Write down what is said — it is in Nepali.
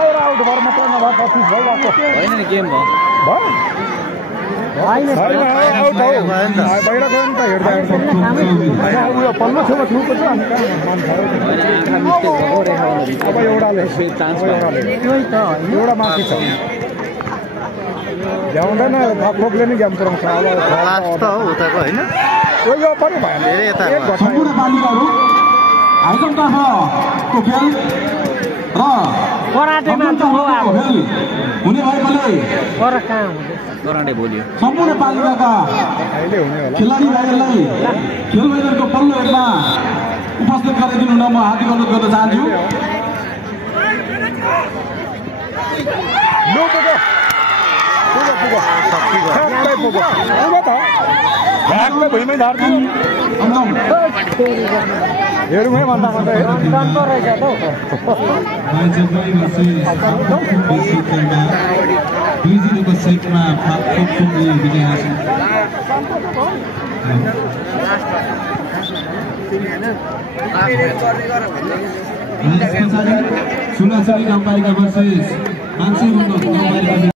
बाहिर आउट भएर मात्र नभए 25 भइरहेको होइन नि गेम भयो आउट हो बाहिर गयो नि त हेर्दा उयो पल्लो छेउमा छुको छ अनि कहाँ अब एउटाले एउटा माथि छ ल्याउँदैन ठोकले नै गेम पुऱ्याउँछ अब लास्ट त हो उताको होइन यो पनि भयो सम्पूर्ण बालिकाहरू आइकमतर्फको खेल र कराटेमा हुने भएकोले कराटे बोल्यो सम्पूर्ण बालिकाका खेलाडी भाइहरूलाई खेल मैदानको पल्लो हेडमा उपस्थित गराइदिनु हुन म हार्दिक अनुरोध गर्न चाहन्छु भुइँमै झार्छु हेरौँ भन्दा दुईजिरोको सेटमा विजय हासिल सुनाचरी गाउँपालिका वर्सेस मान्छे